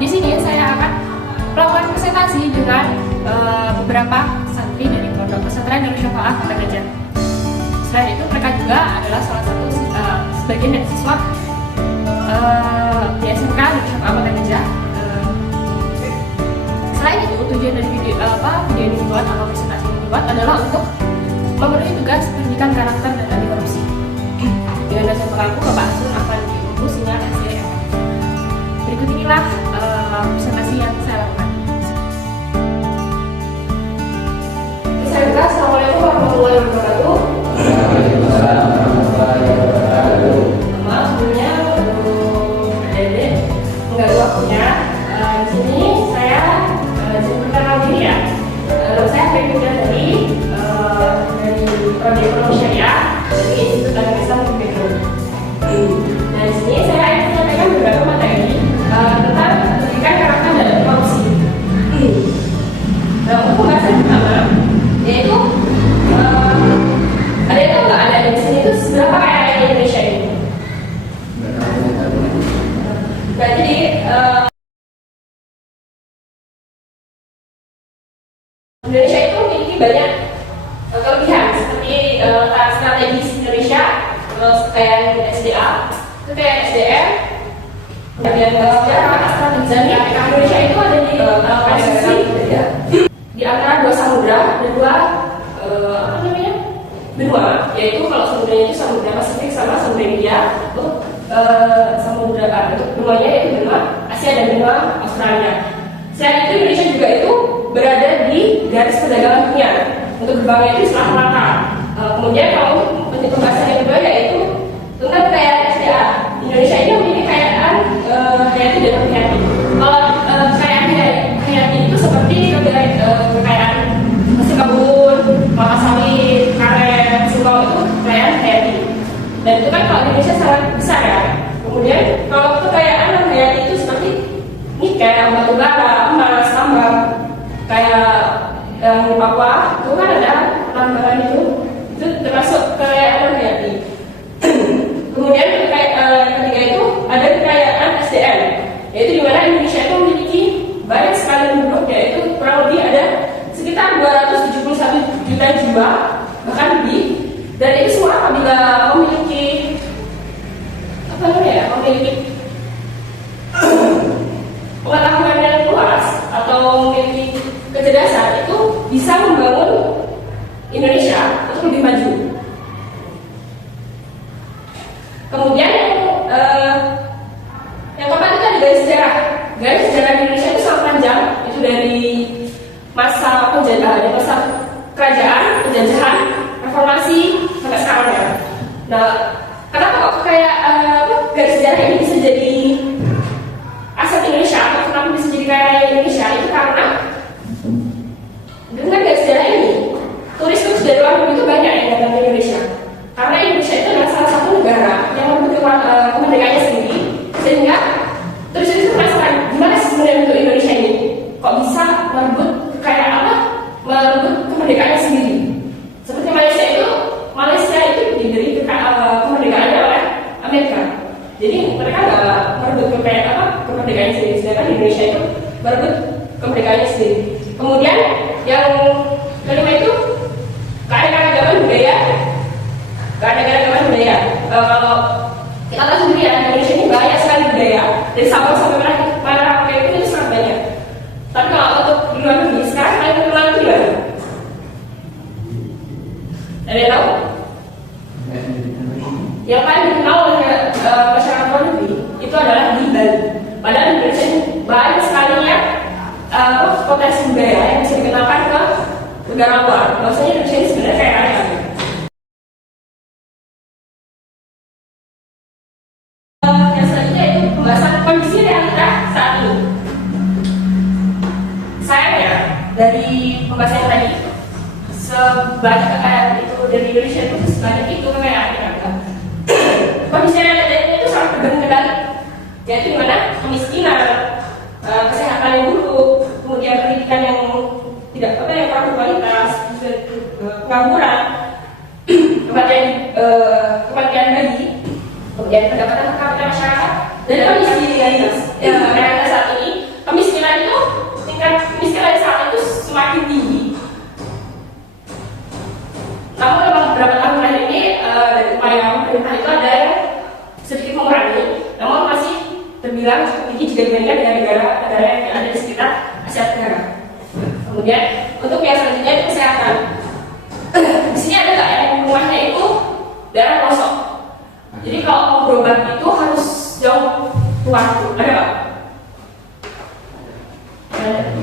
Di sini saya akan melakukan presentasi dengan beberapa santri dari Pondok Pesantren Darus Syafaah Kota Gajah. Selain itu, mereka juga adalah salah satu sebagian dari siswa di SMK Darus Syafaah Kota Gajah. Selain itu, tujuan dari video ini dibuat atau presentasi ini dibuat adalah untuk memenuhi tugas pendidikan karakter dan anti korupsi. Dengan dosen pengaku Bapak Asun Afandi Ungu Sinyal SDM. Berikut inilah presentasi yang saya lakukan. Assalamualaikum warahmatullahi wabarakatuh. Waalaikumsalam warahmatullahi wabarakatuh. Maaf sebelumnya adik-adik mengganggu waktunya. Di sini saya perkenalkan diri ya. Nama saya Febri dari Prodi Ekonomi Syariah dari Institut Agama Islam Bandung. Dan di sini saya akan menyampaikan beberapa materi tentang pendidikan karakter dan korupsi. Nah, untuk pembahasan pertama yaitu ada itu nggak ada di sini itu seberapa kaya Indonesia ini? Nah, jadi Indonesia itu memiliki banyak kelebihan seperti strategis Indonesia, terus kekayaan SDA, kekayaan SDM, dan sejarah strategis. Dan Indonesia itu ada di posisi di antara dua samudra dan dua benua, yaitu kalau samudranya itu Samudra Pasifik sama Samudra India, untuk untuk benuanya yaitu benua Asia dan benua Australia. Selain itu, Indonesia juga itu berada di garis perdagangan dunia. Untuk gerbangnya itu Selat Melaka. Kemudian kalau untuk pembahasan yang kedua yaitu tentang kekayaan SDA. Indonesia ini memiliki kekayaan hayati dan non-hayati. Kalau kekayaan hayati itu seperti kekayaan hasil kebun, kelapa sawit, karet, singkong, itu kekayaan hayati. Dan itu kan kalau Indonesia sangat besar ya. Kemudian kalau kekayaan non-hayati itu seperti nikel, batu bara, emas, tambang, kayak di Papua itu kan ada penambangan itu termasuk kekayaan non-hayati. Kemudian ketiga itu ada kekayaan SDM, yaitu di mana Indonesia itu memiliki banyak sekali penduduk, yaitu kurang lebih ada sekitar 271 juta jiwa bahkan lebih. Dan itu semua apabila memiliki pengetahuan yang luas atau memiliki kecerdasan, itu bisa membangun Indonesia untuk lebih maju. Kemudian yang keempat itu ada garis sejarah. Garis sejarah di Indonesia itu sangat panjang, itu dari masa penjajahan, masa kerajaan, penjajahan, reformasi sampai sekarang ya. Nah, kenapa kok kayak garis sejarah ini bisa jadi aset Indonesia atau kenapa bisa jadi kaya Indonesia? Itu karena dengan garis sejarah ini turis-turis dari luar negeri itu banyak yang datang ke Indonesia. Karena Indonesia itu adalah salah satu negara yang merebut kemerdekaannya sendiri, sehingga turis-turis itu penasaran gimana sebenarnya untuk Indonesia ini kok bisa merebut merebut kemerdekaannya sendiri. Seperti Malaysia itu diberi kemerdekaannya oleh Amerika. Jadi mereka nggak merebut kemerdekaannya sendiri, sedangkan Indonesia itu merebut kemerdekaannya sendiri. Kemudian yang kelima itu keanekaragaman budaya. Keanekaragaman budaya. Kalau kita tahu sendiri ya, Indonesia ini banyak sekali budaya dari Sabang sampai Merauke itu sangat banyak. Tapi kalau untuk di luar negeri sekarang paling terkenal itu di mana? Ada yang tahu? Yang paling dikenal oleh masyarakat luar negeri itu adalah di Bali. Padahal Indonesia ini banyak sekali ya potensi budaya yang bisa dikenalkan ke negara luar. Maksudnya Indonesia ini sebenarnya kayak raya. Yang selanjutnya itu pembahasan kondisi realita saat ini. Sayangnya dari pembahasan tadi, sebanyak kekayaan itu dari Indonesia itu sebanyak itu kekayaannya. Kondisi realita itu sangat berbeda, yaitu di mana kemiskinan, kesehatan yang buruk, kemudian pendidikan yang tidak yang kurang berkualitas, pengangguran, kematian bayi, kemudian pendapatan per kapita masyarakat, dan kondisi realita saat ini sekitar Asia Tenggara. Kemudian untuk yang selanjutnya itu kesehatan. Di sini ada nggak yang rumahnya itu daerah pelosok. Jadi kalau mau berobat itu harus jauh keluar. Ada nggak?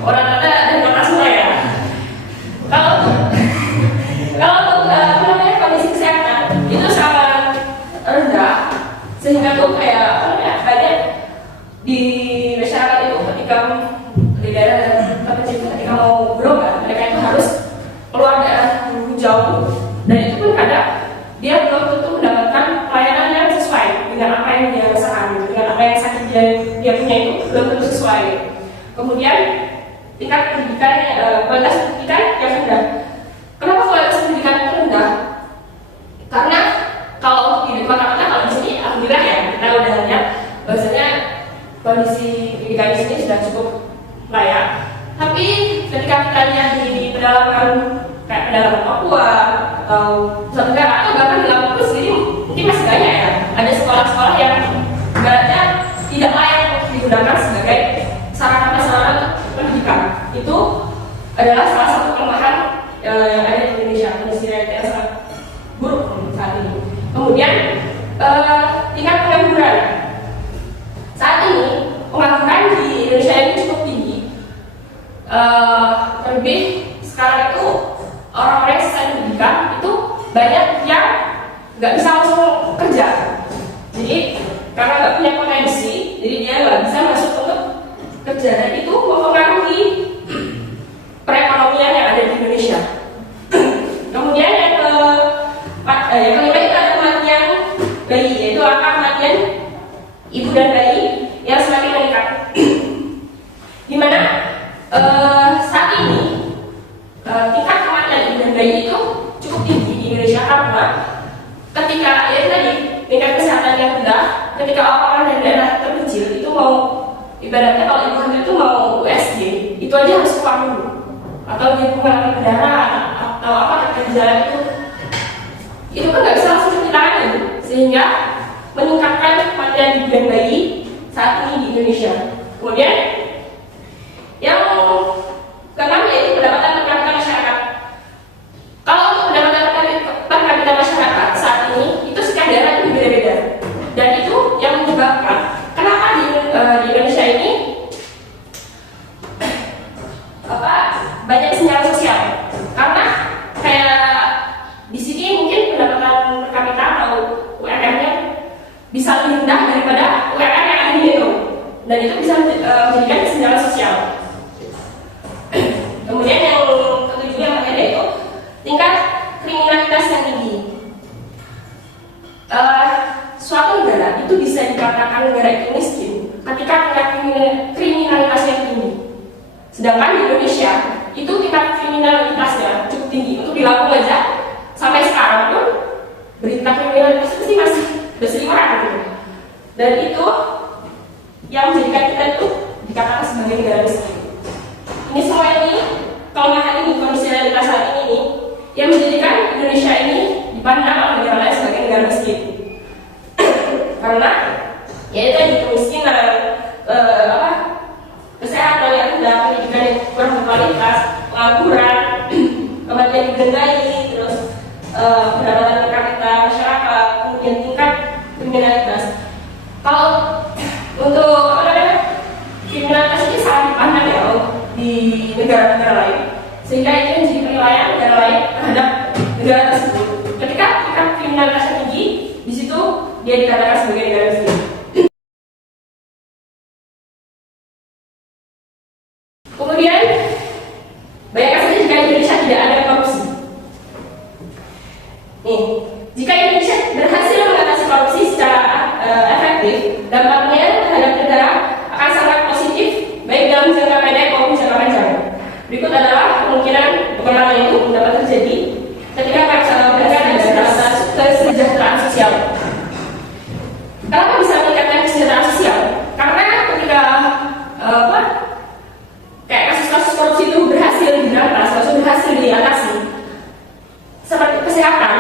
Orang ada kota semua ya. Kalau apa namanya kondisi kesehatan itu sangat rendah sehingga tuh kayak apa namanya banyak di masyarakat itu ketika di daerah terpencil ketika mau berobat mereka itu harus keluar daerah jauh dan itu pun kadang dia belum tentu mendapatkan pelayanan yang sesuai dengan apa yang dia rasakan, dengan apa yang sakit dia punya itu belum tentu sesuai. Kemudian tingkat pendidikan, kualitas pendidikan yang rendah. Kenapa kualitas pendidikan itu rendah? Karena kalau di kota-kota, kalau di sini alhamdulillah ya kita udah lihat bahwasanya kondisi pendidikan di sini sudah cukup layak. Tapi ketika kita lihat di pedalaman kayak pedalaman Papua atau Nusa Tenggara atau bahkan di Lampung sendiri mungkin masih banyak ya. Ada sekolah-sekolah yang ibaratnya tidak layak untuk digunakan sebagai sarana pendidikan. Itu adalah salah satu kelemahan yang ada di Indonesia, kondisi yang sangat buruk saat ini. Kemudian tingkat pengangguran. Saat ini pengangguran di Indonesia ini cukup tinggi. Terlebih sekarang itu orang-orang yang selesai pendidikan itu banyak yang nggak bisa langsung kerja. Jadi karena nggak punya potensi, jadi dia nggak bisa masuk untuk kerja dan itu mempengaruhi perekonomian yang ada di Indonesia. Kemudian yang kelima itu ada kematian bayi, yaitu angka kematian ibu dan bayi yang semakin meningkat. Di mana saat ini tingkat kematian ibu dan bayi itu cukup tinggi di Indonesia karena ketika ya tadi tingkat kesehatan yang rendah, ketika orang-orang dari daerah terpencil itu mau ibaratnya kalau ibu hamil itu mau USG itu aja harus keluar dulu atau dia mengalami pendarahan atau apa terkena itu kan nggak bisa langsung ditangani sehingga meningkatkan kematian ibu dan bayi saat ini di Indonesia. Kemudian yang keenam yaitu pendapatan per kapita masyarakat. Kalau untuk pendapatan per kapita masyarakat saat ini itu setiap daerah itu beda-beda dan itu yang menyebabkan kenapa di Indonesia ini banyak senjata sosial karena kayak di sini mungkin pendapatan per kapita atau UMR-nya bisa lebih rendah daripada UMR yang ada di Indo dan itu bisa menjadikan senjata sosial. Kemudian yang ketujuh yang ada itu tingkat kriminalitas yang tinggi. Suatu negara itu bisa dikatakan negara itu miskin ketika tingkat kriminalitas yang tinggi. Sedangkan di Indonesia itu tingkat kriminalitasnya cukup tinggi. Untuk di Lampung aja sampai sekarang pun berita kriminalitas itu masih berseliweran gitu. Dan itu yang menjadikan kita itu dikatakan sebagai negara miskin. Ini semua ini kelemahan ini, kondisi realitas saat ini yang menjadikan Indonesia ini dipandang oleh negara lain sebagai negara miskin. Karena ya itu tadi kemiskinan, kesehatan yang rendah, pendidikan yang kurang berkualitas, pengangguran, kematian ibu dan bayi, terus pendapatan per kapita masyarakat, kemudian tingkat kriminalitas. Kalau untuk kriminalitas ini sangat dipandang ya di negara-negara lain, sehingga itu menjadi penilaian negara lain terhadap negara tersebut. Ketika tingkat kriminalitasnya tinggi, di situ dia dikatakan sebagai negara miskin. Kemudian bayangkan saja jika Indonesia tidak ada korupsi. Nih, jika Indonesia berhasil mengatasi korupsi secara efektif, dampaknya terhadap negara akan sangat positif, baik dalam jangka pendek maupun jangka panjang. Berikut adalah kemungkinan bagaimana itu dapat terjadi ketika mereka ada kesejahteraan sosial. Kenapa bisa meningkatkan kesejahteraan sosial? Karena ketika kayak kasus-kasus korupsi itu berhasil diberantas, berhasil diatasi, seperti kesehatan,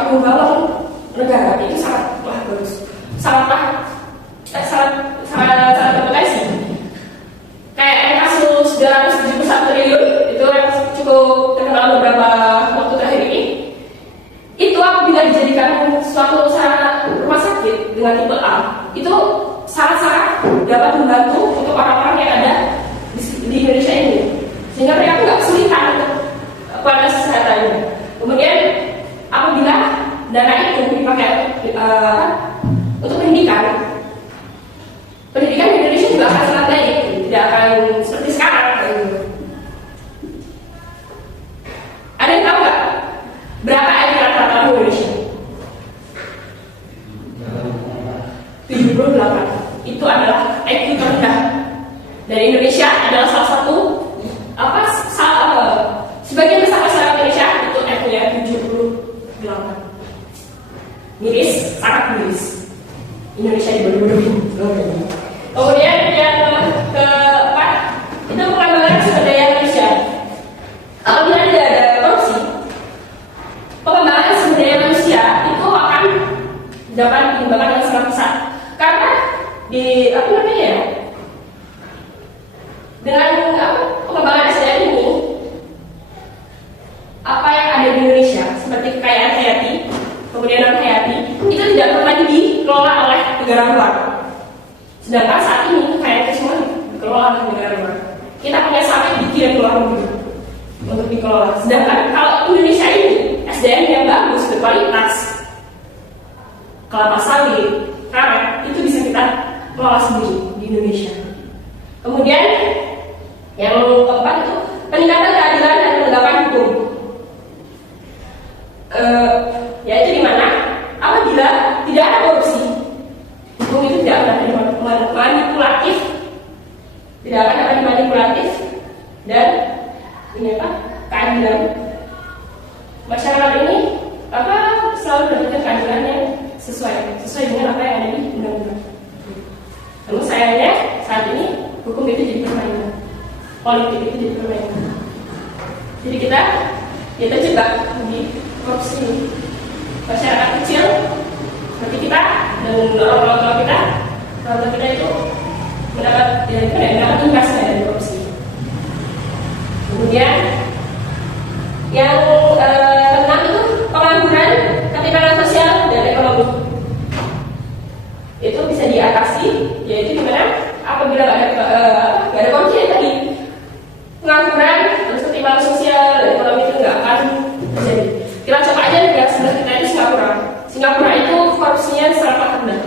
untuk membangun negara itu sangat bagus, sangat berpotensi. Kayak kasus 271 triliun itu yang cukup terkenal beberapa waktu terakhir ini. Itu apabila dijadikan suatu sarana rumah sakit dengan tipe A, itu sangat-sangat dapat membantu untuk orang-orang yang ada di Indonesia ini, sehingga mereka nggak kesulitan untuk kualitas kesehatannya. Kemudian apabila dana itu dipakai untuk pendidikan di Indonesia juga akan sangat baik, tidak akan seperti sekarang. Ada yang tahu nggak berapa IQ rata-rata di Indonesia? 78. Itu adalah IQ terendah. Dan Indonesia adalah salah satu sebagian besar masyarakat Indonesia itu IQ-nya 78. Miris, sangat miris. Indonesia dibodoh-bodohin. Kemudian yang keempat itu pengembangan sumber daya manusia. Apabila tidak ada korupsi, pengembangan sumber daya manusia itu akan dapat dikembangkan dengan sangat besar. Karena dengan pengembangan SDM ini, apa yang ada di Indonesia seperti kekayaan hayati, kemudian non hayati, itu tidak perlu lagi dikelola oleh negara luar. Sedangkan saat ini kekayaan itu semua dikelola oleh negara luar. Kita punya sampai dikirim ke luar negeri untuk dikelola. Sedangkan kalau Indonesia ini SDM yang bagus, berkualitas, kelapa sawit, karet, itu bisa kita kelola sendiri di Indonesia. Kemudian yang keempat itu peningkatan keadilan dan penegakan hukum. Yaitu di mana apabila tidak ada korupsi, hukum itu tidak akan dimanipulatif, dan keadilan. Masyarakat ini selalu mendapatkan keadilan yang sesuai dengan apa yang ada di undang-undang. Namun sayangnya saat ini hukum itu jadi permainan, politik itu jadi permainan. Jadi kita terjebak di korupsi ini. Masyarakat kecil seperti kita dan orang tua kita itu mendapat imbas dari korupsi. Kemudian yang keenam itu pengangguran, ketimpangan sosial dan ekonomi. Itu bisa diatasi, yaitu dimana apabila nggak ada korupsi tadi, pengangguran, terus ketimpangan sosial dan ekonomi itu nggak akan terjadi. Kita coba aja negara sebelah kita ini Singapura itu korupsinya sangat rendah.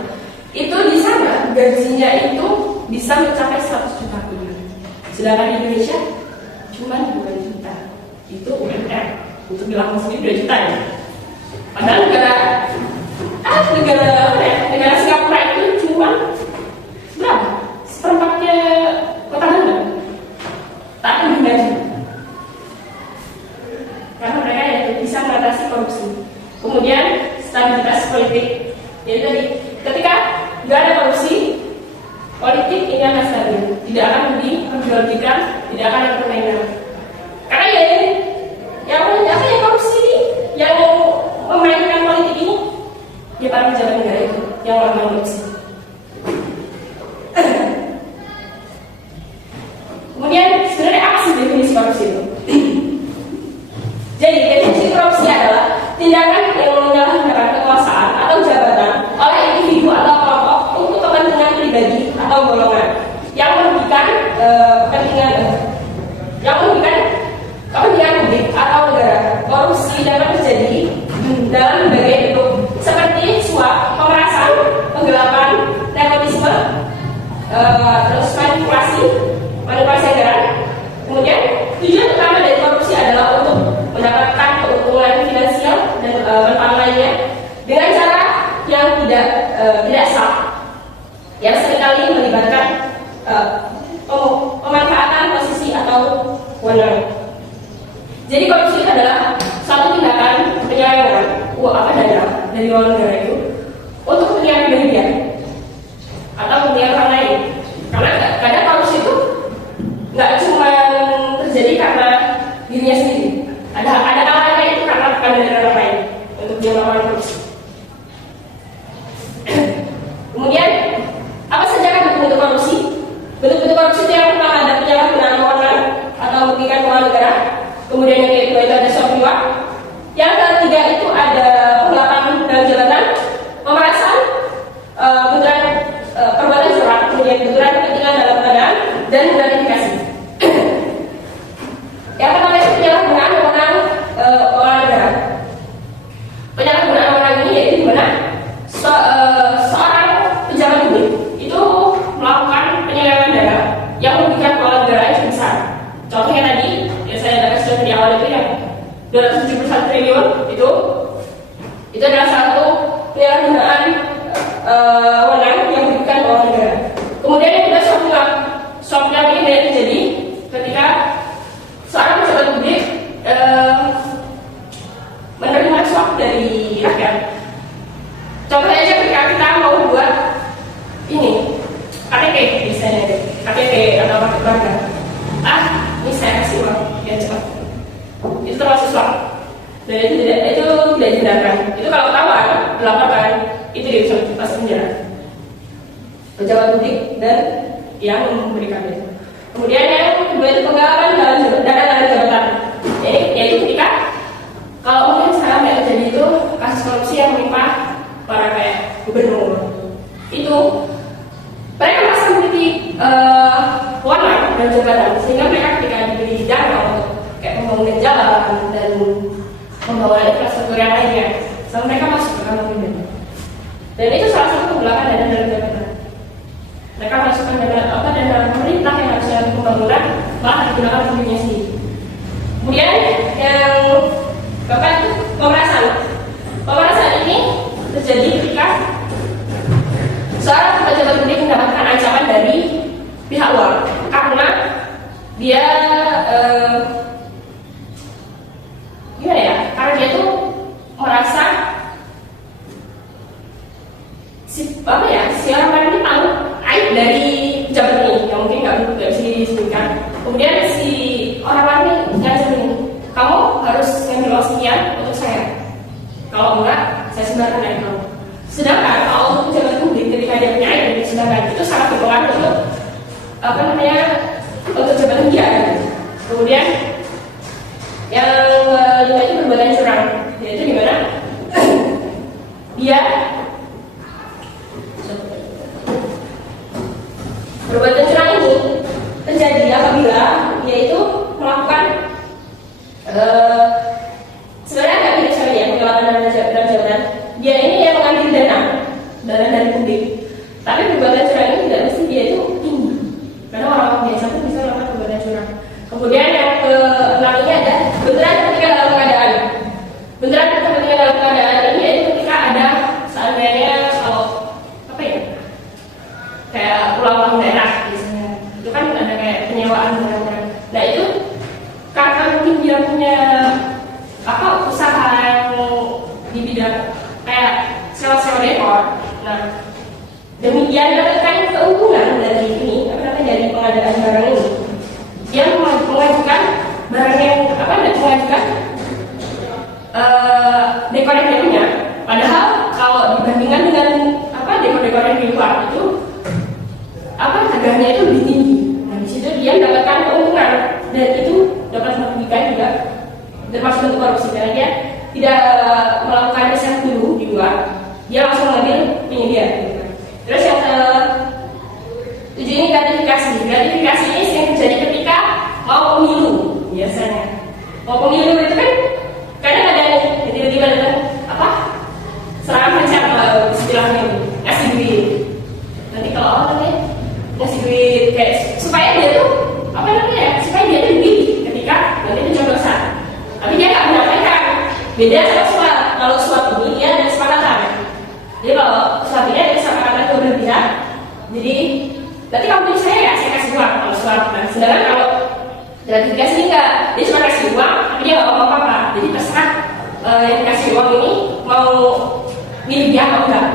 Itu di sana gajinya itu bisa mencapai 100 juta rupiah. Sedangkan di Indonesia cuma 2 juta. Itu UMR. Untuk bilang sendiri 2 juta ya. Padahal negara Singapura itu cuma berapa? Seperempatnya kota Bandung. Tak akan digaji. Karena mereka yang bisa mengatasi korupsi. Kemudian stabilitas politik. Jadi tadi ketika nggak ada korupsi, politik ini akan stabil, tidak akan diperjualbelikan, tidak akan ada permainan. Karena yang korupsi ini, yang memainkan politik ini, ya para pejabat negara itu yang melakukan korupsi. Kemudian sebenarnya apa sih definisi korupsi itu? Jadi definisi korupsi adalah tindakan yang menyalahgunakan kekuasaan atau jabatan oleh individu atau kelompok untuk kepentingan pribadi atau golongan yang merugikan kepentingan publik atau negara. Korupsi dapat terjadi dalam berbagai bentuk seperti suap, pemerasan, penggelapan, nepotisme, terus manipulasi anggaran. Kemudian tujuan utama dari korupsi adalah untuk mendapatkan keuntungan finansial dan manfaat lainnya dengan cara yang tidak sah, yang seringkali melibatkan pemanfaatan posisi atau wewenang. Jadi korupsi itu adalah suatu tindakan penyelewengan dana dari uang negara itu untuk kepentingan pribadi dia atau kepentingan orang lain. Karena kadang korupsi itu nggak cuma terjadi karena dirinya sendiri. Ada hal lain itu karena dari orang lain untuk dia melakukan korupsi. Kemudian apa saja kan bentuk korupsi? Bentuk-bentuk korupsi itu yang pertama ada penyalahgunaan wewenang atau merugikan keuangan negara. Kemudian yang kedua itu ada suap menyuap. Yang ketiga itu ada penggelapan dalam jabatan, pemerasan, perbuatan curang, kemudian benturan kepentingan dalam pengadaan dan gratifikasi. Yang pertama itu penyalahgunaan wewenang keuangan negara. Penyalahgunaan wewenang ini yaitu di mana seorang pejabat publik itu melakukan penyelewengan dana yang merugikan keuangan negara yang cukup besar. Contohnya tadi yang saya katakan sudah di awal itu yang 271 triliun itu adalah satu penyalahgunaan wewenang yang merugikan keuangan negara. Kemudian yang kedua suap menyuap. Suap menyuap ini terjadi ketika seorang pejabat publik menerima suap dari rakyat. Contohnya aja ketika kita mau buat ini KTP misalnya, KTP atau kartu keluarga. Ini saya kasih uang, ya cepat. Itu termasuk suap. Dan itu tidak dibenarkan. Itu kalau ketahuan dilaporkan, itu dia bisa masuk penjara. Pejabat publik dan yang memberikan itu. Kemudian yang kedua itu penggelapan dalam jabatan. Jadi yaitu ketika kalau mungkin sekarang yang terjadi itu kasus korupsi yang menimpa para kayak gubernur itu mereka masih memiliki wewenang dan jabatan sehingga mereka ketika diberi dana untuk kayak pembangunan jalan dan pembangunan infrastruktur yang lainnya, sama mereka masuk ke kantong pribadi. Dan itu salah satu penggelapan dana dalam jabatan. Mereka masukkan dana pemerintah yang harusnya untuk pembangunan malah digunakan untuk dirinya sendiri. Kemudian yang keempat itu pemerasan. Pemerasan ini terjadi ketika seorang pejabat publik mendapatkan ancaman dari pihak luar karena dia gimana ya? Karena dia tuh merasa si orang lain ini tahu aib dari pejabat ini yang mungkin nggak bisa disebutkan. Kemudian si orang lain ini ngajarin ini, kamu harus ngambil uang sekian untuk saya. Kalau enggak, saya sebarkan dari kamu. Sedangkan kalau untuk pejabat publik ketika dia punya aib dan sedangkan itu sangat berpengaruh untuk untuk jabatan dia. Kemudian yang kelima itu perbuatan curang, yaitu di mana dia perbuatan curang ini terjadi apabila dia itu melakukan sebenarnya nggak mirip sama dia penggelapan dalam jabatan. Dia ini yang mengambil dana dari publik, tapi perbuatan curang ini tidak mesti dia itu tinggi karena orang-orang biasa pun bisa melakukan perbuatan curang. Kemudian yang keenam ini ada benturan kepentingan dalam pengadaan. Benturan kepentingan dalam pengadaan ini yaitu ketika ada seandainya kalau kayak ulang-ulang daerah biasanya itu kan ada kayak penyewaan barang-barang. Nah itu karena mungkin dia punya usaha yang di bidang kayak sewa-sewa dekor. Nah demikian dapatkan keuntungan dari ini dari pengadaan barang ini. Dia mengajukan barang yang mengajukan dekor yang dia punya. Padahal kalau dibandingkan dengan dekor-dekor yang di luar itu harganya itu lebih tinggi. Nah di situ dia mendapatkan keuntungan dan itu dapat merugikan juga termasuk bentuk korupsi karena dia tidak melakukan riset dulu di luar, dia langsung mengambil penyedia. Terus yang tujuh ini gratifikasi. Gratifikasi ini sering terjadi ketika mau pemilu biasanya. Mau pemilu itu kan kadang ada tiba-tiba datang serangan pacar istilahnya ngasih duit. Nanti kalau orang ngasih duit kayak supaya dia tuh supaya dia tuh dipilih ketika nanti pencoblosan. Tapi dia nggak menyampaikan. Beda sama suap. Kalau suap ini dia ada kesepakatan. Jadi kalau suap ini ada kesepakatan kedua belah pihak. Jadi nanti kamu pilih saya ya, saya kasih uang kalau suap. Nah, sedangkan kalau gratifikasi ini enggak, dia cuma kasih uang, tapi dia nggak ngomong apa-apa. Jadi terserah yang dikasih uang ini mau milih dia atau enggak.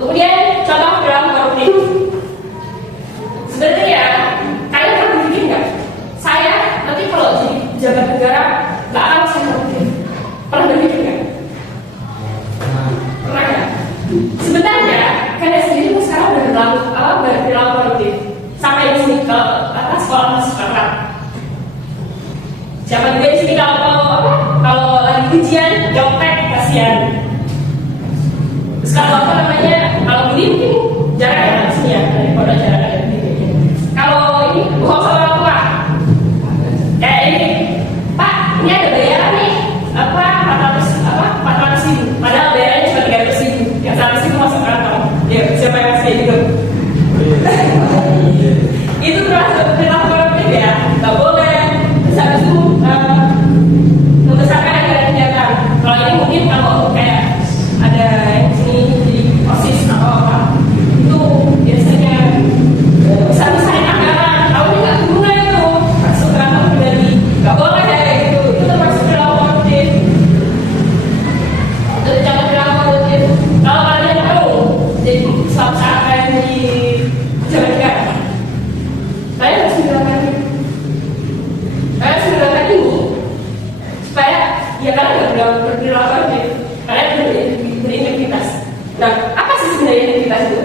Kemudian contoh dalam koruptif. Sebenarnya kalian pernah berpikir nggak? Saya nanti kalau jadi pejabat negara nggak akan saya koruptif. nyontek kasihan. Terus kalau apa namanya, kalau bully mungkin jarang ya di sini ya, daripada jarang ada di sini. Kalau ini bohong sama orang tua, kayak ini, Pak, ini ada bayaran nih, apa 400.000, padahal bayarannya cuma 300.000, yang 100.000 masuk kantong. Ya, siapa yang ngasih gitu? Itu termasuk perilaku koruptif ya, nggak boleh. Terus habis itu membesarkan kegiatan. Kalau ini mungkin kalau kayak ada yang sini jadi OSIS atau apa, itu biasanya besar-besarin anggaran. Kalau ini nggak guna itu masuk ke kantong pribadi, nggak boleh kayak gitu. Itu termasuk perilaku koruptif. Itu contoh perilaku koruptif. Kalau kalian tahu jadi suatu saat kalian jadi pejabat negara, kalian harus menggunakan ini. Kalian harus menggunakan ini supaya ya kalian nggak berperilaku koruptif. Kalian berintegritas. Nah, apa sih sebenarnya integritas itu?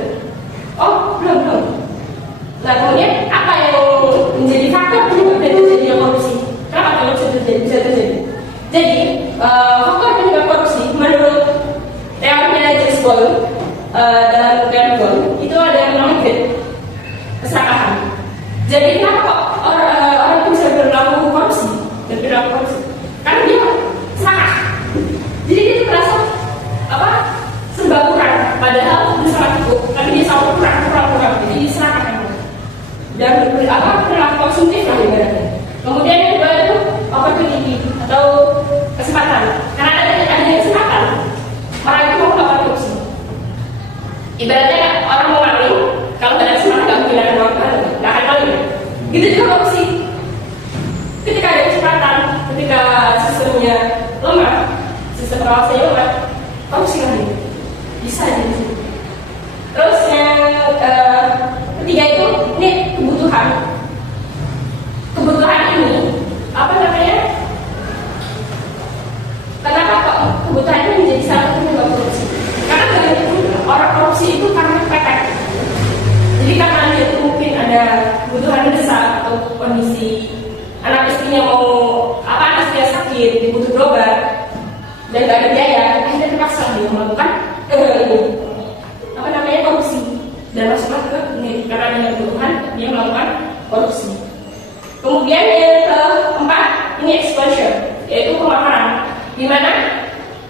Oh, belum. Nah, kemudian apa yang menjadi faktor penyebab dari terjadinya korupsi? Kenapa korupsi bisa terjadi? Jadi, faktor penyebab korupsi menurut teorinya James Bond dalam teori Bond itu ada yang namanya greed, keserakahan. Jadi kenapa kok orang itu bisa berlaku korupsi? Karena dia serakah. Jadi dia tuh merasa apa? Serba kurang, padahal dia sangat cukup, tapi dia selalu kurang. Jadi dia serakah dan perilaku konsumtif lah ibaratnya. Kemudian yang kedua itu opportunity atau kesempatan. Karena ada kesempatan, orang itu mau melakukan korupsi. Ibaratnya orang mau maling, kalau nggak ada kesempatan nggak mungkin akan melakukan, nggak akan maling. Gitu juga korupsi. Ketika ada kesempatan, ketika sistemnya lemah, sistem pengawasannya lemah, korupsi lagi bisa jadi. Terus yang ketiga itu ini kebutuhan ini apa namanya? Kenapa kok kebutuhan ini menjadi salah satu penyebab korupsi? Karena orang korupsi itu karena pepet. Jadi karena dia itu mungkin ada kebutuhan besar atau kondisi anak istrinya sakit, dia butuh berobat dan gak ada biaya, akhirnya terpaksa dia melakukan korupsi dan masuklah ke ini karena ada kebutuhan dia melakukan korupsi. Kemudian yang keempat ini exposure, yaitu pemaparan, di mana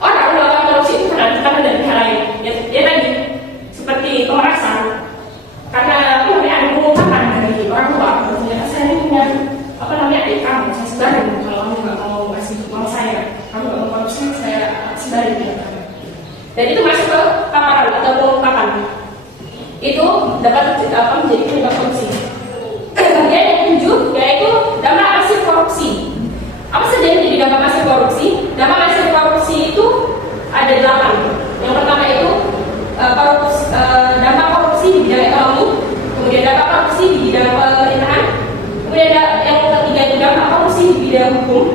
orang melakukan korupsi itu karena tekanan dari pihak lain. Ya tadi seperti pemerasan, karena ada pengungkapan dari orang tua, ternyata saya ini punya adik kamu, saya sebarin kalau kamu nggak mau kasih uang saya, kamu nggak mau korupsi, saya sebarin ya. Dan itu masuk ke paparan atau pengungkapan. Itu dapat menjadi penyebab korupsi. Kemudian yang ketujuh yaitu dampak masif korupsi. Apa saja yang jadi dampak masif korupsi? Dampak masif korupsi itu ada 8. Yang pertama itu dampak korupsi di bidang ekonomi, kemudian dampak korupsi di bidang pemerintahan, kemudian yang ketiga itu dampak korupsi di bidang hukum,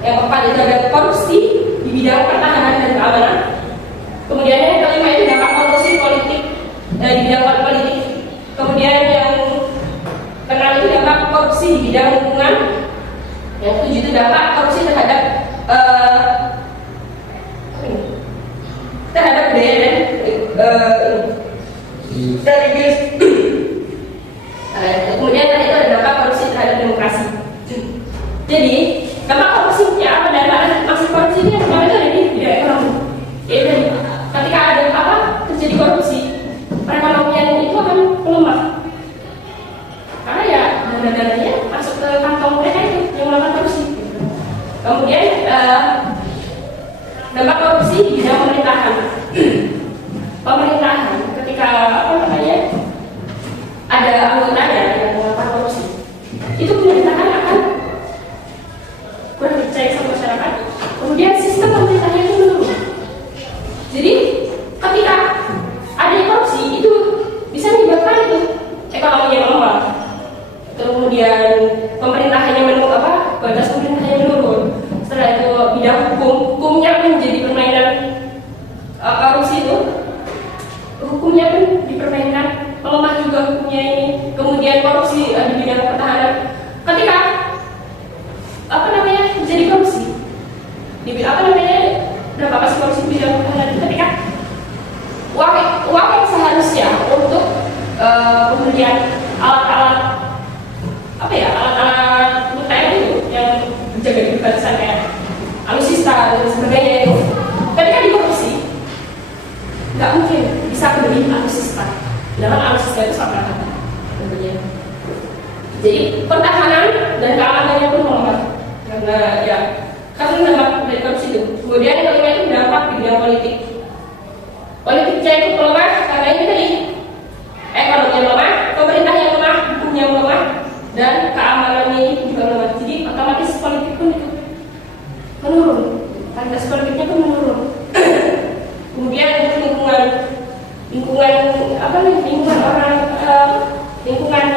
yang keempat itu ada korupsi di bidang pertahanan dan keamanan, kemudian yang kelima itu dampak korupsi politik di bidang politik, kemudian yang keenam itu dampak korupsi di bidang lingkungan, yang ketujuh itu dampak korupsi terhadap budaya dan religius. Kemudian itu ada dampak korupsi terhadap demokrasi. Jadi dampak korupsi ya apa dampak masuk korupsi ini yang pertama itu ada di bidang ekonomi. Jadi ketika ada terjadi korupsi, perekonomian itu akan melemah. Karena ya dana-dananya masuk ke kantong mereka itu yang melakukan korupsi. Kemudian dampak korupsi di bidang pemerintahan. Ketika ada anggotanya yang melakukan korupsi, itu pemerintahan akan kurang percaya sama masyarakat. Kemudian sistem pemerintahnya itu menurun. Jadi ketika ada korupsi itu bisa menyebabkan itu ekonominya melemah. Kemudian pemerintahannya menurun, kualitas pemerintahannya menurun. Setelah itu bidang hukumnya menjadi permainan korupsi itu, hukumnya pun dipermainkan, melemah juga hukumnya ini. Kemudian pemberantasan korupsi bidang pertahanan itu ketika uang yang seharusnya untuk pembelian alat-alat alat-alat TNI itu yang menjaga kebebasan kayak alutsista dan sebagainya itu ketika dikorupsi nggak mungkin bisa beli alutsista, sedangkan alutsista itu sangat mahal tentunya. Jadi pertahanan dan keamanannya pun melemah karena dampak dari korupsi itu. Kemudian yang kelima itu dampak di bidang politik. Politiknya itu melemah karena ini tadi ekonomi yang lemah, pemerintah yang lemah, hukum yang lemah, dan keamanannya juga lemah. Jadi otomatis politik pun itu menurun, kualitas politiknya pun menurun. Kemudian lingkungan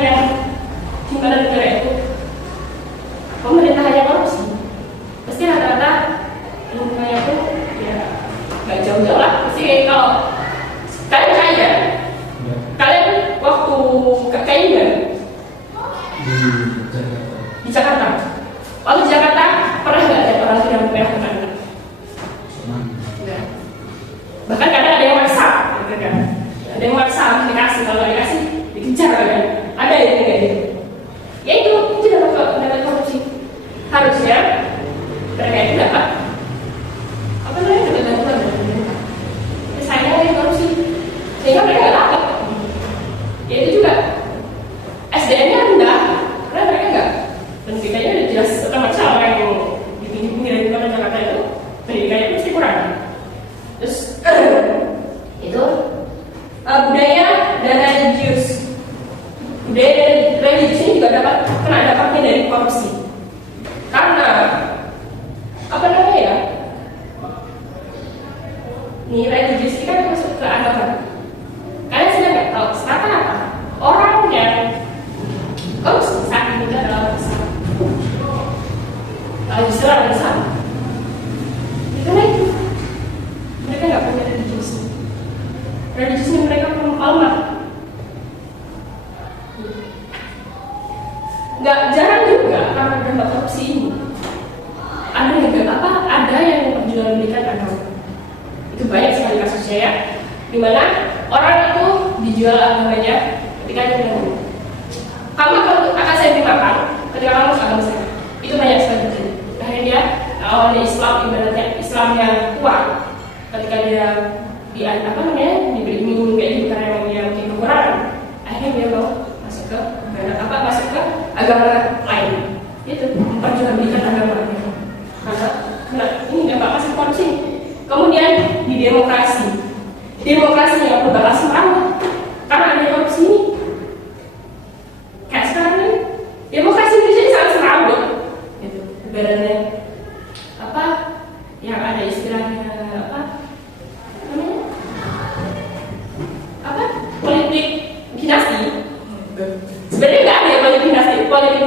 yang di mana negara itu pemerintahannya korupsi, pasti rata-rata lingkungannya pun ya nggak jauh-jauh lah. Pasti kalau kalian kaya, kalian waktu kekayaan di Jakarta, waktu di Jakarta pernah nggak ada orang tidak membayar bahkan kadang ada yang maksa, gitu kan? Ada yang maksa dikasih, kalau dikasih dikejar kan? Ada yang kayak gitu. Ya itu dapat korupsi. Harusnya mereka itu dapat dapat bantuan dari pemerintah. Sayangnya yang korupsi, sehingga mereka nggak dapat. Ya itu juga SDM-nya rendah, karena mereka nggak pendidikannya udah jelas otomatis orang yang di pinggir dari kota Jakarta itu pendidikannya pasti kurang. Terus itu budaya dan religius. Budaya dan religius ini juga kena dampaknya dari korupsi. Karena nih religius ini kan masuk ke agama. Kalian sudah nggak tahu rata-rata orang yang korupsi saat ini adalah Islam. Kalau Islam ada sama. Karena itu mereka nggak punya religiusnya mereka lemah. Nggak jarang juga karena dampak korupsi ini ada yang memperjualbelikan agama. Itu banyak sekali kasusnya ya, dimana orang itu dijual agamanya ketika dia bilang kamu akan saya beri makan ketika kamu masuk agama saya. Itu banyak sekali terjadi. Akhirnya dia awalnya Islam, ibaratnya Islam yang kuat, ketika dia diberi iming-iming kayak gitu karena memang dia mungkin kekurangan, akhirnya dia mau masuk ke agama lain. Itu memperjualbelikan agama karena ini dampak masih korupsi. Kemudian di demokrasi yang berbalas merawat karena ada korupsi ini. Kayak sekarang ini demokrasi Indonesia ini sangat serawat gitu. Ibaratnya yang ada istilahnya politik dinasti. Sebenarnya nggak ada politik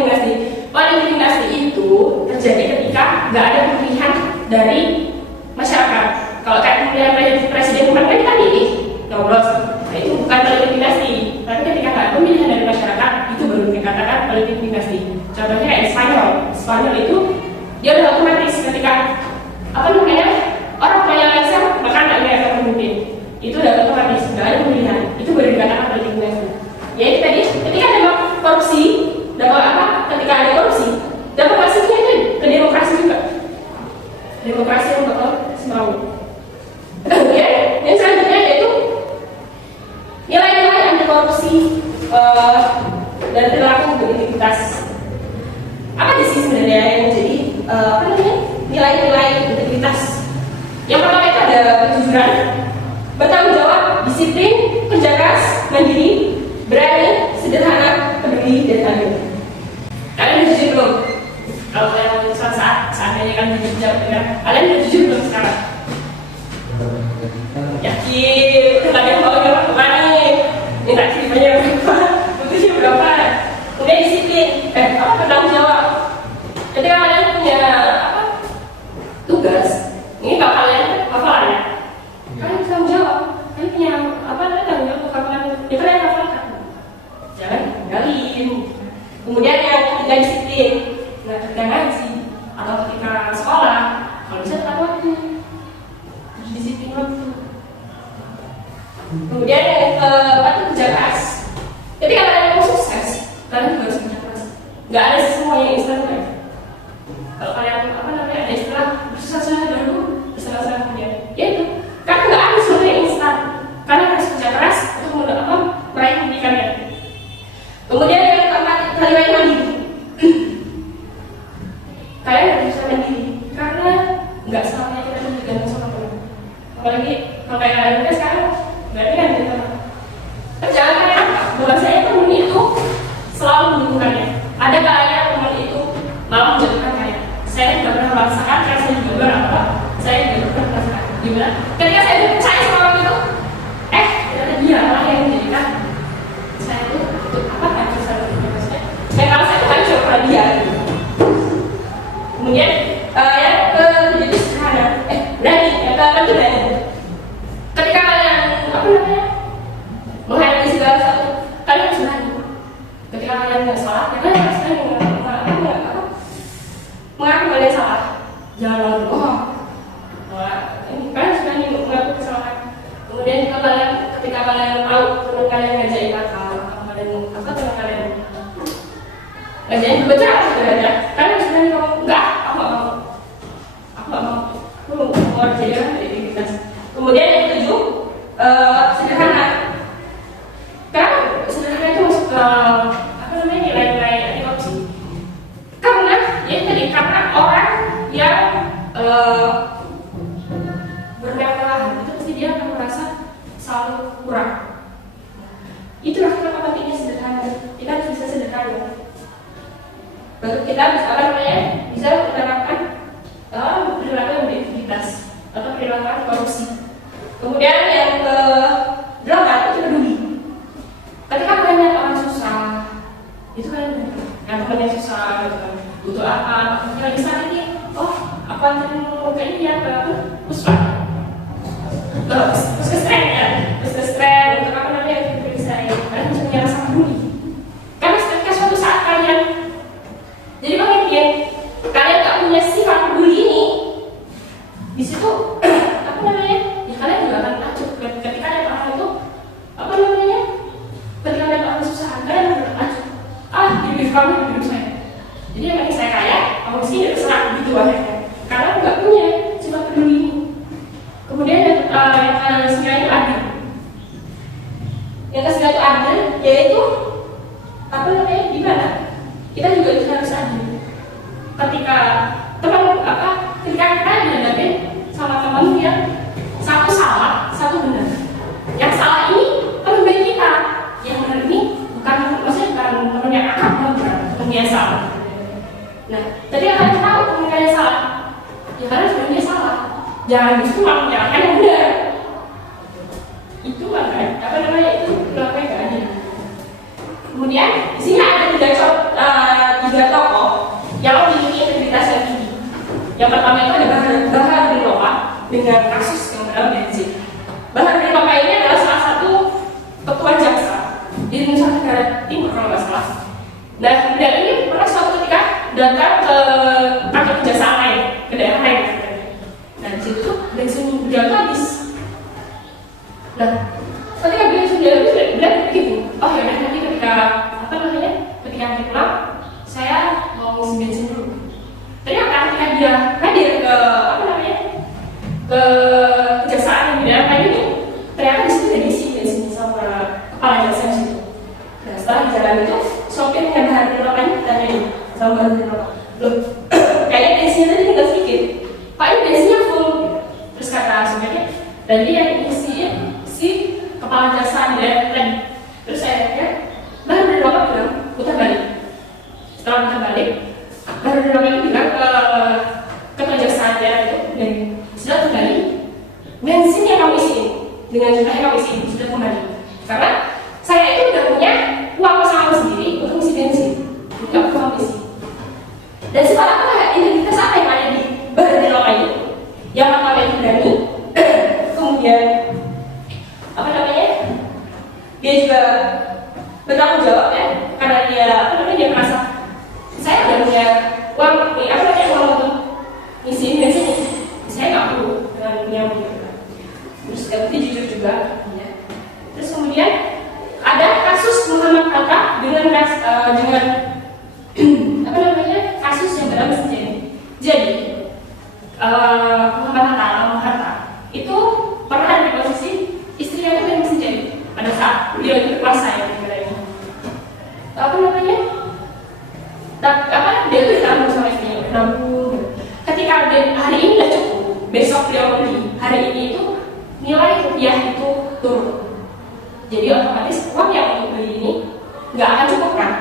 dinasti itu terjadi ketika nggak ada pemilihan dari masyarakat. Kalau kayak pemilihan presiden kemarin kan pilih nyoblos, nah itu bukan politik dinasti. Tapi ketika nggak ada pemilihan dari masyarakat, itu baru dikatakan politik dinasti. Contohnya kayak Spanyol itu dia udah otomatis ketika orang kaya lengser maka anaknya akan memimpin. Itu udah otomatis, nggak ada pemilihan. Itu baru dikatakan politik dinasti. Ya itu tadi, ketika ada korupsi, ketika ada korupsi, dampak masifnya itu ke demokrasi juga. Demokrasi yang bakal semau. Kemudian yang selanjutnya yaitu nilai-nilai anti korupsi dan perilaku berintegritas. Apa sih sebenarnya yang menjadi nilai-nilai integritas? Yang pertama itu ada kejujuran, bertanggung jawab, disiplin, kerja keras, mandiri, berani, sederhana, peduli, dan adil. Kalian udah jujur belum? Kalau kalian seandainya kan jujur jawab benar, kalian udah jujur belum sekarang? Yakin? Tadi yang mau jawab kemana nih? Minta ceritanya berapa? Putusnya berapa? Kemudian disiplin, bertanggung jawab. Ketika kalian punya tugas, ini kalau kalian hafalan ya, kalian bertanggung jawab. Kalian punya tanggung jawab hafalan, ya kalian hafalkan. Jangan tinggalin. Kemudian yang ketiga disiplin. Nah, ketika ngaji atau ketika sekolah, kalau bisa tepat waktu. Kemudian yang keempat itu kerja keras. Ketika kalian mau sukses, kalian juga harus kerja keras. Nggak ada semuanya instan kan? Kalau kalian ada istilah bersusah-susah dulu, bersenang-senang kemudian, ya itu karena nggak ada semuanya instan. Kalian harus kerja keras untuk meraih impiannya. Kemudian yang keempat, kalian mandiri. Kalian harus bisa mandiri karena nggak selamanya kita tergantung sama teman. Apalagi kalau kayak kalian sekarang berarti kan gitu. Jangan kayak bahwa saya teman itu selalu mendukungkannya. Ada kalanya teman itu malah menjatuhkan saya. Saya tidak pernah merasakan karena saya juga berapa. Saya juga pernah merasakan. Gimana? Ketika saya percaya sama orang itu, ternyata dia lah yang menjadikan saya itu apa hancur saya maksudnya. Dan kalau saya itu hancur pada dia. Kemudian yang ketujuh itu sederhana. Berani. Yang keempat itu berani. Ketika kalian menghadapi segala sesuatu, kalian harus berani. Ketika kalian nggak salah, kalian harus berani mengaku kalian salah. Jangan lalu ini kalian harus berani mengaku kesalahan. Kemudian ketika kalian tahu teman kalian ngajain nakal, teman kalian ngajain kebetulan sebenarnya, kalian harus berani ngomong enggak, aku nggak mau, mau jadi orang dari aktivitas. Kemudian yang ketujuh, sederhana. Karena sederhana itu masuk ke nilai-nilai anti korupsi. Karena ya tadi karena orang yang bermewah itu pasti dia akan merasa selalu kurang. Itulah kenapa pentingnya sederhana. Kita harus bisa sederhana. Baru kita bisa bisa menerapkan perilaku yang berintegritas atau perilaku anti korupsi. Kemudian yang ke-8 itu peduli. Ketika kalian lihat orang susah, itu kalian yang temannya susah, gitu kan, butuh apa, kita bisa ini, aku anterin kayak ini ya ke pusat, puskesmas untuk bisa kalian bisa punya rasa peduli. Karena ketika suatu saat kalian, jadi pemimpin, kalian tak punya sifat peduli ini, di situ kalian juga akan takjub ketika ada orang itu ketika ada orang susah, kalian akan takjub hidup kamu hidup saya. Jadi yang penting saya kaya, kamu miskin ya terserah gitu akhirnya. Karena nggak punya sifat peduli ini. Kemudian yang ke-9 itu adil. Yang ke-9 itu adil, yaitu gimana? Kita juga harus adil. Ketika ketika kita dihadapin sama teman yang satu salah, satu benar. Yang salah ini teman baik kita, yang benar ini bukan teman yang akrab, bukan teman yang salah. Nah, tadi kalian tahu teman kalian salah, ya kalian sebenarnya salah. Jangan justru menyalahkan yang benar. Itu itu kenapa nggak adil. Kemudian di sini ada tiga tokoh yang memiliki integritas yang tinggi. Yang pertama itu ada Bahar bin Lopa dengan kasus yang bernama bensin. Bahar bin Lopa ini adalah salah satu ketua jaksa di Nusa Tenggara Timur kalau nggak salah. Dan ini pernah suatu ketika datang ke kantor kejaksaan lain, ke daerah lain. Nah di situ bensin dia habis. Nah ketika bensin dia habis, dia begitu. Oh ya nanti ketika nanti pulang, saya mau ngisi bensin dulu. Ternyata ketika dia hadir ke ke kejaksaan yang di daerah lain ini, ternyata di situ ada isi bensin sama kepala jaksa di situ. Nah setelah di jalan itu, sopirnya Bahar bin Lopa ini ditanyain sama Bahar bin Lopa, loh kayaknya bensinnya tadi tinggal sedikit, Pak ini bensinnya full. Terus kata sopirnya, tadi yang isinya si kepala jaksa di daerah lain. Terus saya tanya, Bahar bin Lopa bilang putar balik. Setelah putar balik, Bahar bin Lopa ini bilang ke kejaksaan daerah itu, dan sudah kembali bensin yang kamu isiin dengan jumlah yang kamu isiin sudah kembali. Karena saya itu udah punya uang pesangon sendiri untuk isi bensin, bukan uang isi. Dan sifat integritas apa yang ada di Bahar bin Lopa ini? Yang pertama itu berani, kemudian dia juga bertanggung jawab ya, karena dia dia merasa saya udah punya uang uang untuk ngisiin bensin, saya nggak perlu dengan punya uang. Terus tapi jujur juga ya. kemudian ada kasus Muhammad Hatta dengan apa namanya, kasus yang bernama mesin jahit. Jadi Muhammad Hatta itu pernah ada di posisi istrinya itu yang mesin jahit pada saat beliau itu berkuasa ya negaranya. Apa namanya? Dia itu ditanggung sama istrinya, nabung. Ketika hari ini udah cukup, besok beliau beli. Hari ini itu nilai rupiah itu turun. Jadi otomatis uang yang untuk beli ini nggak akan cukup kan?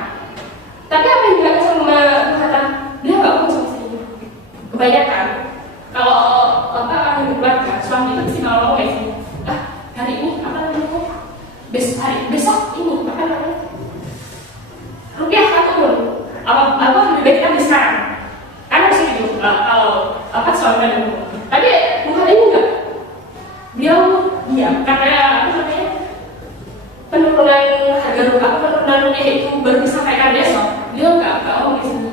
Tapi apa yang dilakukan sama Hatta? Dia nggak ngomong sama istrinya. Kebanyakan kalau orang yang berkeluarga, suami itu pasti kalau ngomong kayak gini, hari ini apa namanya? Besok ini apa namanya? Rupiah akan turun. Apa lebih baik kita beli sekarang? Karena sih gitu. Kalau suami kan ngomong. Tapi bukan ini enggak. Dia diam karena apa namanya? Penurunan harga penurunannya itu baru disampaikan besok. Dia nggak ngomong di sini.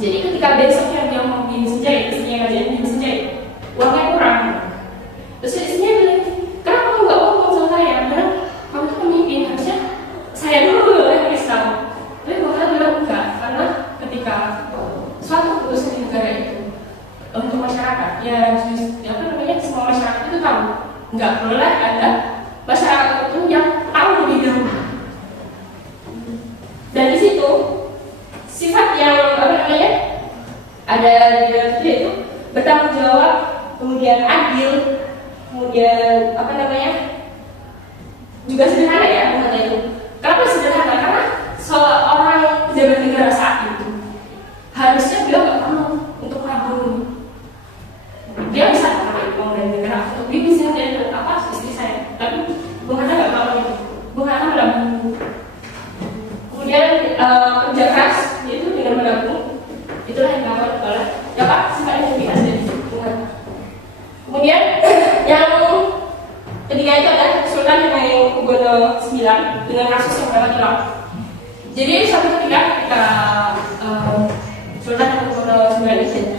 Jadi ketika besoknya dia mau di mesin jahit, istrinya ngajarin di mesin jahit, uangnya kurang. Terus istrinya bilang, kenapa kamu nggak ngomong sama saya? Karena kamu tuh pemimpin, harusnya saya dulu yang risau. Tapi bukan bilang enggak, karena ketika suatu keputusan di negara itu untuk masyarakat, ya apa namanya, semua masyarakat itu tahu, nggak boleh ada masyarakat tertentu yang tahu lebih dahulu. Dan di situ sifat yang apa namanya ada di dalam video itu bertanggung jawab, kemudian adil, kemudian apa namanya juga sederhana ya kata itu. Kenapa sederhana? Karena seorang pejabat negara saat itu harusnya beliau nggak perlu untuk menabung. Dia bisa pakai uang dari negara untuk beli mesin jahit apa istri saya, tapi Bung Hatta nggak perlu itu. Bung Hatta menabung. Kemudian kerja keras itu dengan menabung, itulah yang dilakukan oleh ya Pak, sifatnya lebih khas dari Bung Hatta. Kemudian yang ketiga itu adalah Sultan Hamengkubuwono IX dengan kasus yang bernama Tilang. Jadi suatu ketika Sultan Hamengkubuwono IX ini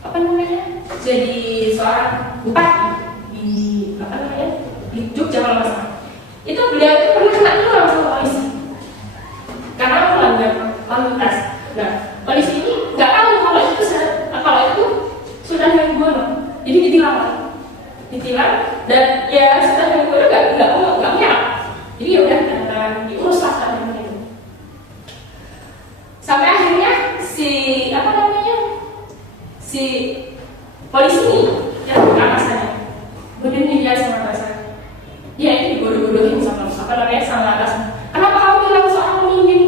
apa namanya jadi seorang bupati di apa namanya di Jogja kalau nggak salah. Itu beliau itu pernah kena tilang sama polisi karena melanggar lalu lintas. Nah, polisi ini nggak tahu kalau itu Sultan Hamengkubuwono, jadi ditilang dan ya Sultan Hamengkubuwono nggak menyerah. Jadi ya udah diurus lah sama itu. Sampai akhirnya si polisi ini yang buka atasannya, kemudian dia sama atasannya, dia itu dibodoh-bodohin sama atasan. Kenapa kamu bilang seorang pemimpin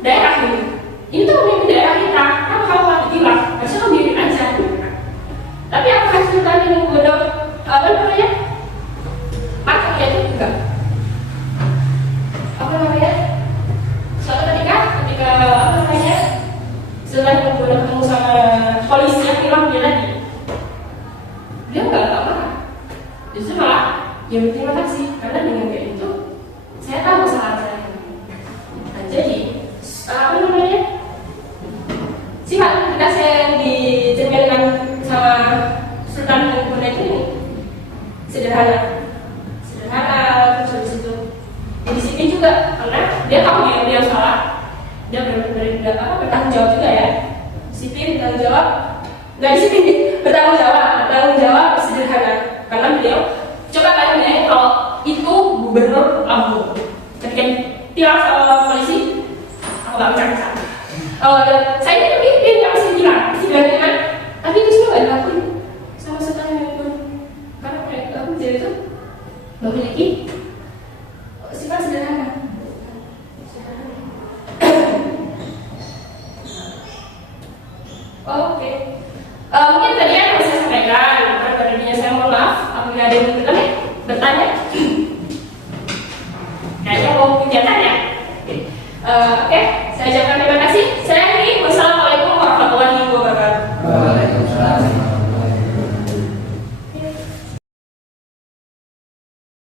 daerah ini? Ini tuh pemimpin daerah kita. Kenapa kamu malah ditilang? Harusnya kamu biarin aja. Tapi apakah Sultan Hamengkubuwono apa namanya? Pakainya itu enggak. Apa namanya? Suatu ketika apa namanya? Sultan Hamengkubuwono ketemu sama polisi yang tilang dia lagi. Dia nggak marah. Justru malah dia berterima kasih karena dengan kayak itu saya tahu kesalahan saya. Nah, jadi apa namanya? Sifat integritas yang dicerminkan sama Sultan Hamengkubuwono ini sederhana terus habis itu disiplin juga karena dia tahu dia salah, dia bertanggung jawab juga ya. Disiplin, bertanggung jawab, nggak disiplin, bertanggung jawab sederhana karena beliau coba tanya kalau itu gubernur Lampung ketika tilang sama polisi, aku nggak bisa. Saya ini pemimpin yang masih bilang kan, tapi itu semua nggak dilakuin sama Sultan Hamengkubuwono karena beliau itu memiliki sifat sederhana. Oke. Mungkin tadi yang bisa saya sampaikan, tadinya saya mohon maaf apabila ada yang bertanya. Kayaknya mau kegiatan ya. Oke, saya ucapkan terima